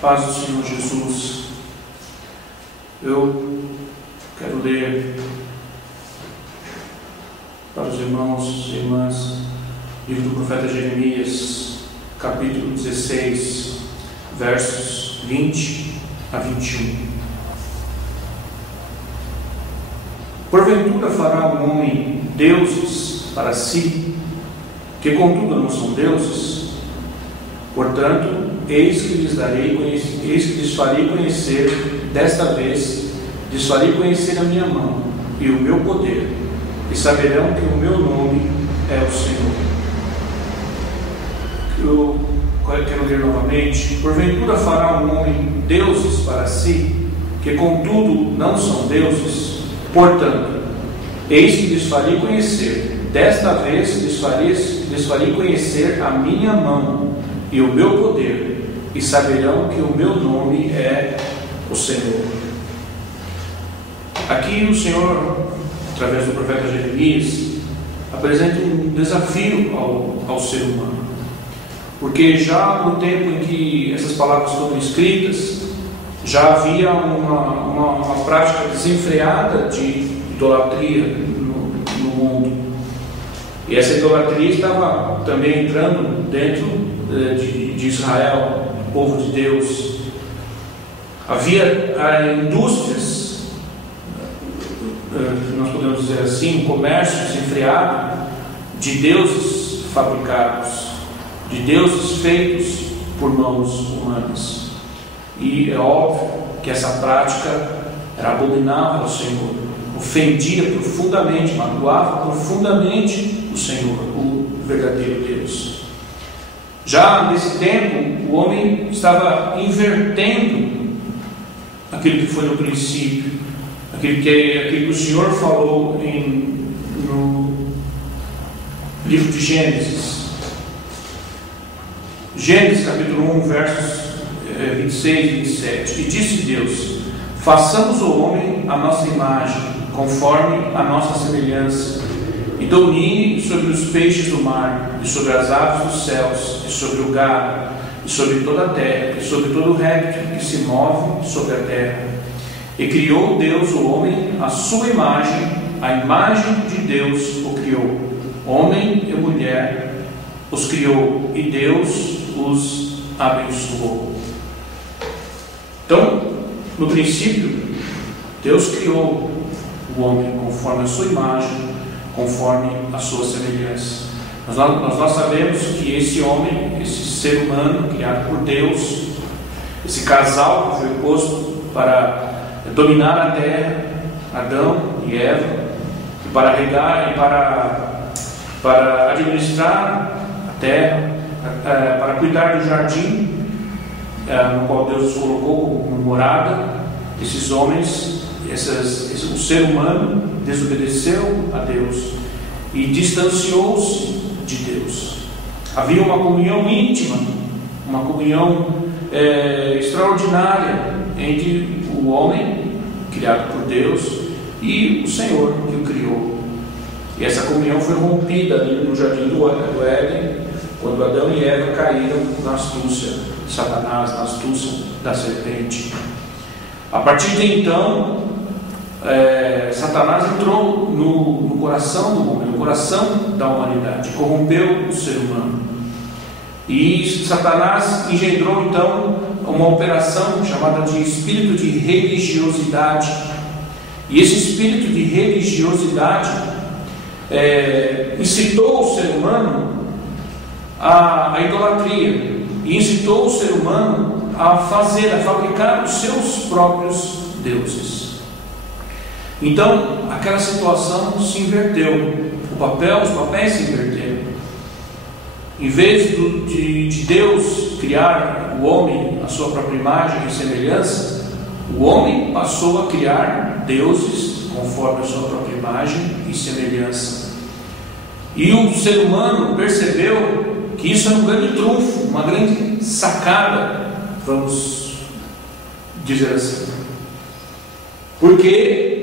Paz do Senhor Jesus. Eu quero ler para os irmãos e irmãs livro do profeta Jeremias, capítulo 16, versos 20 a 21. Porventura fará um homem deuses para si, que contudo não são deuses? Portanto, eis que lhes farei conhecer, desta vez, lhes farei conhecer a minha mão e o meu poder, e saberão que o meu nome é o Senhor. Eu quero ler novamente. Porventura fará um homem deuses para si, que contudo não são deuses? Portanto, eis que lhes farei conhecer, desta vez lhes farei conhecer a minha mão e o meu poder, e saberão que o meu nome é o Senhor. Aqui o Senhor, através do profeta Jeremias, apresenta um desafio ao ser humano, porque já no tempo em que essas palavras foram escritas, já havia uma prática desenfreada de idolatria no mundo, e essa idolatria estava também entrando dentro de Israel, do povo de Deus. Havia indústrias, nós podemos dizer assim, um comércio desenfreado de deuses fabricados, de deuses feitos por mãos humanas. E é óbvio que essa prática era abominável ao Senhor, ofendia profundamente, magoava profundamente o Senhor, o verdadeiro Deus. Já nesse tempo, o homem estava invertendo aquilo que foi no princípio, aquilo que o Senhor falou no livro de Gênesis. Gênesis capítulo 1, versos 26 e 27. E disse Deus: façamos o homem à nossa imagem, conforme a nossa semelhança, e domine sobre os peixes do mar, e sobre as aves dos céus, e sobre o gado, e sobre toda a terra, e sobre todo o réptil que se move sobre a terra. E criou Deus o homem à sua imagem, a imagem de Deus o criou, homem e mulher os criou, e Deus os abençoou. Então, no princípio, Deus criou o homem conforme a sua imagem, conforme a sua semelhança. Nós sabemos que esse homem, esse ser humano criado por Deus, esse casal que foi posto para dominar a terra, Adão e Eva, e para regar e para administrar a terra, para cuidar do jardim no qual Deus os colocou como morada. Esses homens, o ser humano desobedeceu a Deus e distanciou-se de Deus. Havia uma comunhão íntima, uma comunhão extraordinária entre o homem criado por Deus e o Senhor que o criou. E essa comunhão foi rompida ali no jardim do Éden, quando Adão e Eva caíram na astúcia de Satanás, na astúcia da serpente. A partir de então, Satanás entrou no coração do homem, no coração da humanidade, corrompeu o ser humano. E Satanás engendrou então uma operação chamada de espírito de religiosidade. E esse espírito de religiosidade incitou o ser humano à idolatria, e incitou o ser humano a fabricar os seus próprios deuses. Então, aquela situação se inverteu, os papéis se inverteram. Em vez de Deus criar o homem à sua própria imagem e semelhança, o homem passou a criar deuses conforme a sua própria imagem e semelhança. E o ser humano percebeu que isso era um grande trunfo, uma grande sacada, vamos dizer assim, porque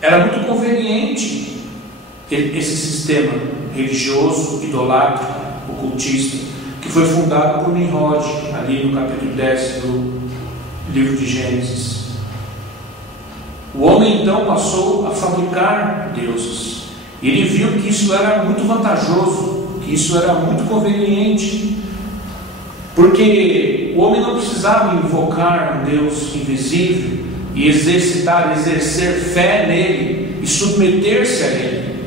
era muito conveniente esse sistema religioso, idolátrico, ocultista, que que foi fundado por Nimrod, ali no capítulo 10 do livro de Gênesis. O homem então passou a fabricar deuses. Ele viu que isso era muito vantajoso, que isso era muito conveniente, porque o homem não precisava invocar um Deus invisível e exercer fé nele e submeter-se a ele.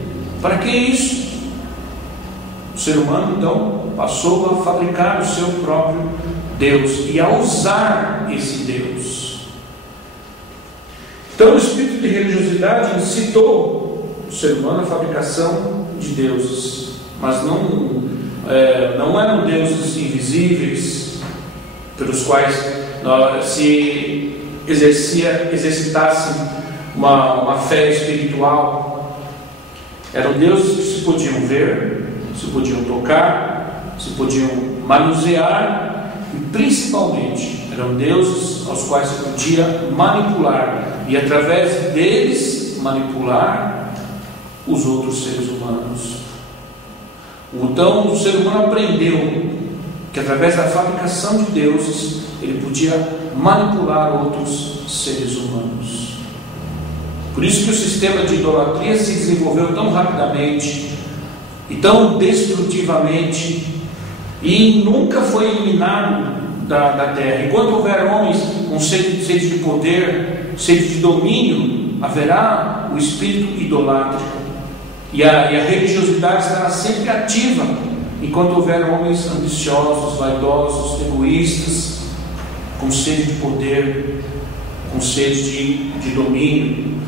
Para que isso? O ser humano então passou a fabricar o seu próprio Deus e a usar esse Deus. Então o espírito de religiosidade incitou o ser humano à fabricação de deuses, mas não eram deuses invisíveis pelos quais se exercitasse uma fé espiritual. Eram deuses que se podiam ver, se podiam tocar, se podiam manusear, e principalmente eram deuses aos quais se podia manipular, e através deles manipular os outros seres humanos. Então o ser humano aprendeu que através da fabricação de deuses ele podia manipular outros seres humanos. Por isso que o sistema de idolatria se desenvolveu tão rapidamente e tão destrutivamente, e nunca foi eliminado da terra. Enquanto houver homens com sede de poder, sede de domínio, haverá o espírito idolátrico, e a religiosidade estará sempre ativa enquanto houver homens ambiciosos, vaidosos, egoístas, com sede de poder, com sede de domínio,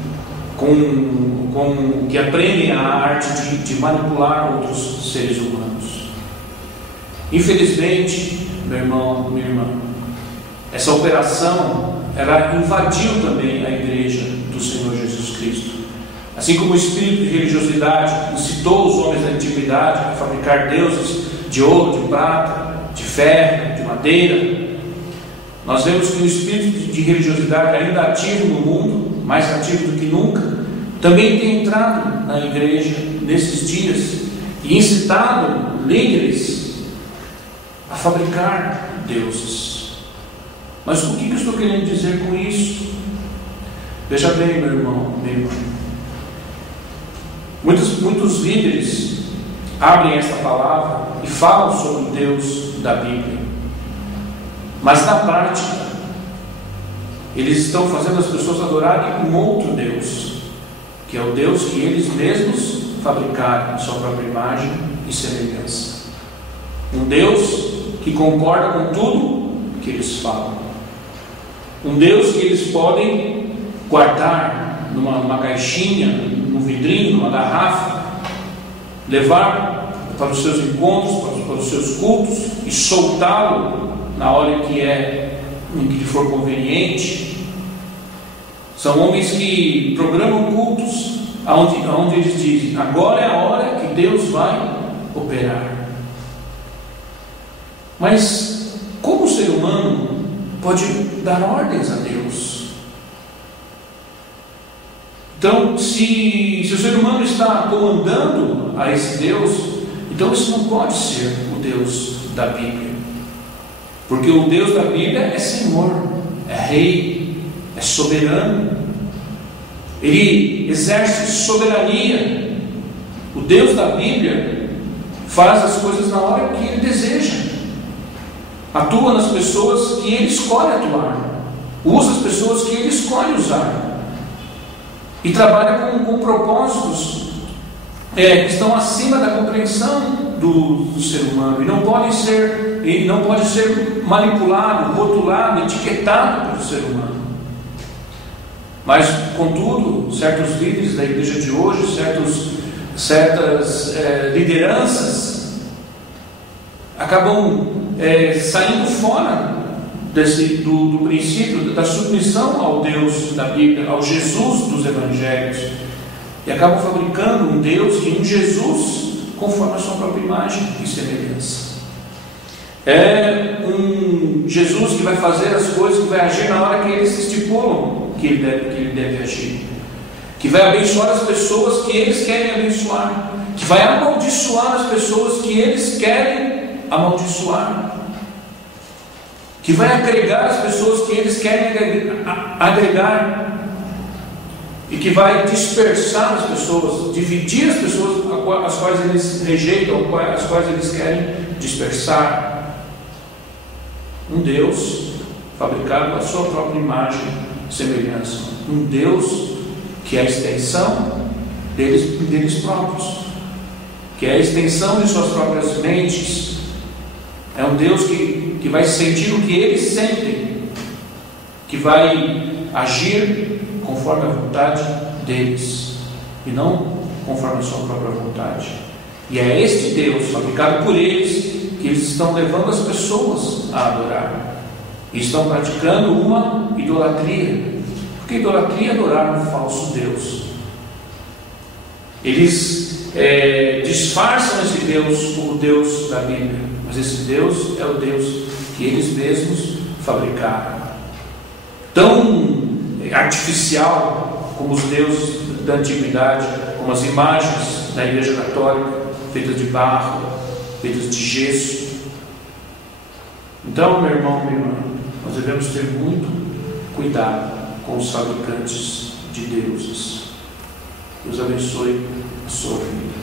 que aprendem a arte de manipular outros seres humanos. Infelizmente, meu irmão, minha irmã, essa operação ela invadiu também a igreja do Senhor Jesus Cristo. Assim como o espírito de religiosidade incitou os homens da antiguidade a fabricar deuses de ouro, de prata, de ferro, de madeira, nós vemos que o espírito de religiosidade, ainda ativo no mundo, mais ativo do que nunca, também tem entrado na igreja nesses dias e incitado líderes a fabricar deuses. Mas o que eu estou querendo dizer com isso? Veja bem, meu irmão, minha irmã. Muitos líderes abrem esta palavra e falam sobre o Deus da Bíblia, mas na prática eles estão fazendo as pessoas adorarem um outro Deus, que é o Deus que eles mesmos fabricaram, a sua própria imagem e semelhança. Um Deus que concorda com tudo que eles falam. Um Deus que eles podem guardar numa caixinha, num vidrinho, numa garrafa, levar para os seus encontros, para os seus cultos e soltá-lo na hora em que lhe for conveniente. São homens que programam cultos onde eles dizem: agora é a hora que Deus vai operar. Mas como o ser humano pode dar ordens a Deus? Então, se o ser humano está comandando a esse Deus, então isso não pode ser o Deus da Bíblia. Porque o Deus da Bíblia é Senhor, é Rei, é soberano. Ele exerce soberania. O Deus da Bíblia faz as coisas na hora que Ele deseja. Atua nas pessoas que Ele escolhe atuar. Usa as pessoas que Ele escolhe usar. E trabalha com propósitos que estão acima da compreensão do ser humano. Ele não pode ser manipulado, rotulado, etiquetado pelo ser humano. Mas, contudo, certos líderes da igreja de hoje, certas lideranças, acabam saindo fora do princípio da submissão ao Deus da Bíblia, ao Jesus dos Evangelhos, e acabam fabricando um Deus e um Jesus conforme a sua própria imagem e semelhança. É um Jesus que vai fazer as coisas, que vai agir na hora que eles estipulam que ele deve agir, que vai abençoar as pessoas que eles querem abençoar, que vai amaldiçoar as pessoas que eles querem amaldiçoar, que vai agregar as pessoas que eles querem agregar, e que vai dispersar as pessoas, dividir as pessoas as quais eles rejeitam, as quais eles querem dispersar. Um Deus fabricado com a sua própria imagem e semelhança, um Deus que é a extensão deles próprios, que é a extensão de suas próprias mentes. É um Deus que vai sentir o que eles sentem, que vai agir conforme a vontade deles e não conforme a sua própria vontade. E é este Deus fabricado por eles que eles estão levando as pessoas a adorar, e estão praticando uma idolatria, porque idolatria é adorar um falso Deus. Eles disfarçam esse Deus como o Deus da Bíblia, mas esse Deus é o Deus que eles mesmos fabricaram, tão artificial como os deuses da antiguidade, como as imagens da Igreja Católica, feitas de barro, feitas de gesso. Então, meu irmão, minha irmã, nós devemos ter muito cuidado com os fabricantes de deuses. Deus abençoe a sua vida.